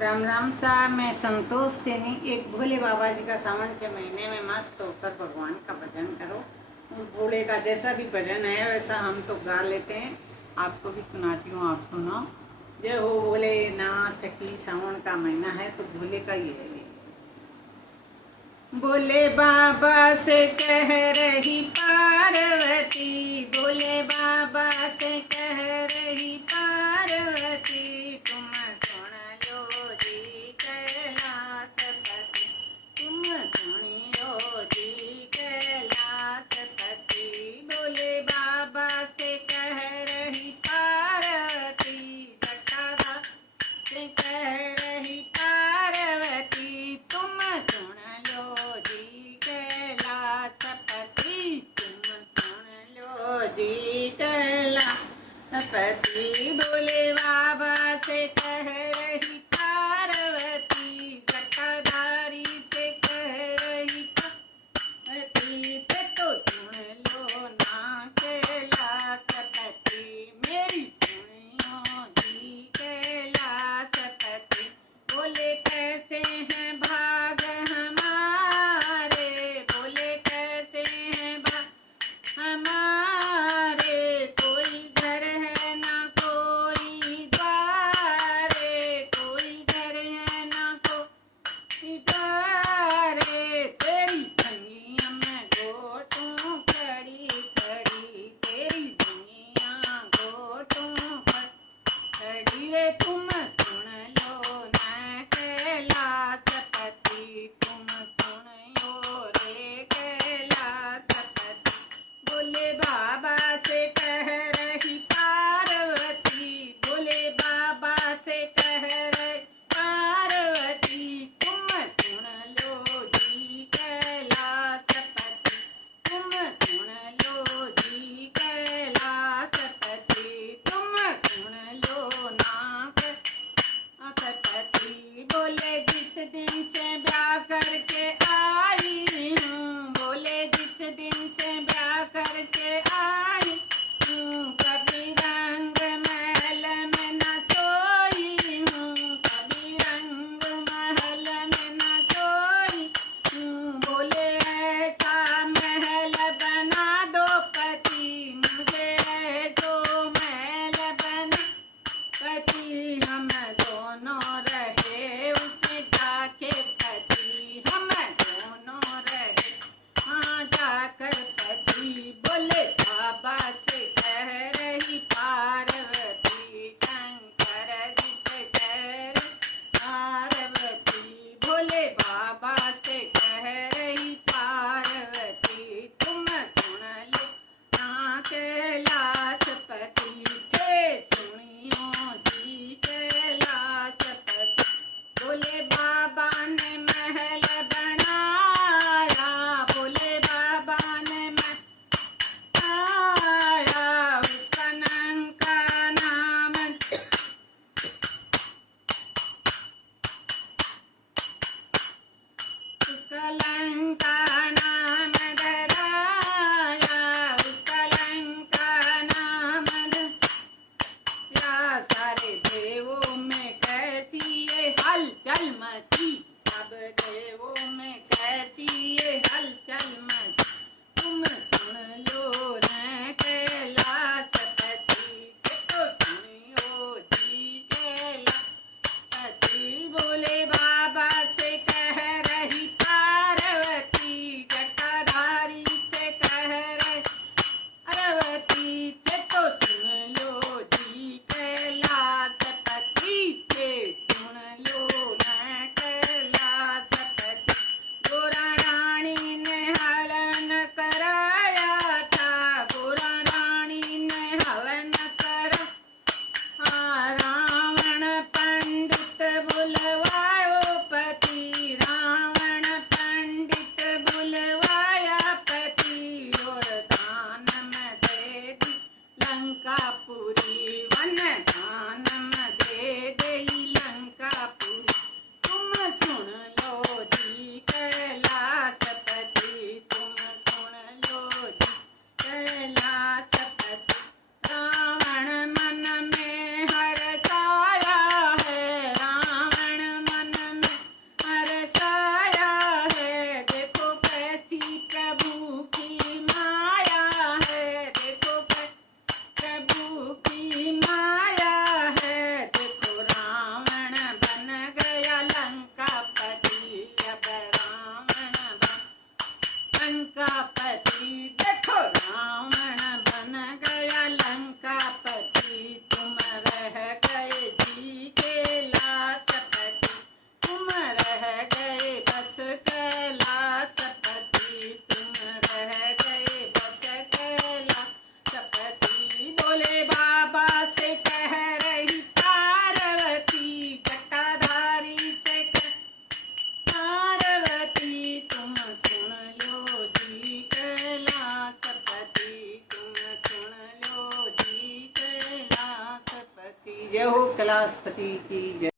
राम राम सा। मैं संतोष सैनी। एक भोले बाबा जी का सावन के महीने में मस्त होकर भगवान का भजन करो। भोले का जैसा भी भजन है वैसा हम तो गा लेते हैं। आपको भी सुनाती हूँ, आप सुनो। जय हो भोलेनाथ की। सावन का महीना है तो भोले का ही है ये। भोले बाबा से कह रही पार्वती, भोले बाबा से कह रही पार्वती, तुम सुन लो जी कैलाशपति, तुम सुनियो जी कैलाशपति। भोले बाबा से कह रही पार्वती, जटाधारी से कह रही पार्वती, तुम सुन लो जी कैलाशपति, तुम सुन लो जी कैलाशपति। भोले बाबा से कह रही पार्वती, जटाधारी से कह रही पार्वती, तो सुन लो ना कैलाशपति, मेरी सुनियो जी कैलाशपति। बोले कैसे हैं भाग हमारे, बोले कैसे हैं भाग हमारे, कोई घर है ना कोई द्वारे, कोई घर है ना कोई द्वारे, तेरी दुनिया में गोटों खड़ी खड़ी, तेरी दुनिया गोटों खड़ी रे, तुम सुन लो ना कैलाशपति, तुम सुनियो रे कैलाशपति। भोले बाबा से कह रही पार्वती, भोले बाबा से कह रही पार्वती, तुम सुन लो जी कैलाशपति, तुम सुन लो जी कैलाशपति, तुम सुन लो ना कैलाशपति। बोले जिस दिन से ब्याह करके आई हूँ, बोले जिस दिन से ब्याह करके आई हूँ, कभी रंग महल में न सोई हूँ, कभी रंग महल में न सोई हूँ। बोले ऐसा महल बना दो पति, मुझे ऐसो महल बना पति, हम दोनों रहे उसमें जाके पति, हम दोनों रहे हाँ जाकर पति। बोले बाबा से कह रही पार्वती, शंकर जी से कह रही पार्वती, भोले बाबा से कह रही पार्वती, तुम सुन लो ना कैलाशपति, थे सुनियो जी कैलाशपति। भोले बाबा ने महल बनाया, भोले बाबा ने बनाया, उसका नाम का नाम उसका लंका नाम धराया, उसका लंका नाम या सारे देवों में कैसी ये हलचल मची, सब देवों में कैसी ये हलचल मची, तुम सुन लो न कैलाशपति, तो सुनियो जी कैलाशपति। भोले बाबा से कह रही पार्वती, जटाधारी से कह रही पार्वती, तो सुन लो जी कैलाशपति, सुन लो न कैलाशपति। कैलाशपति की जय।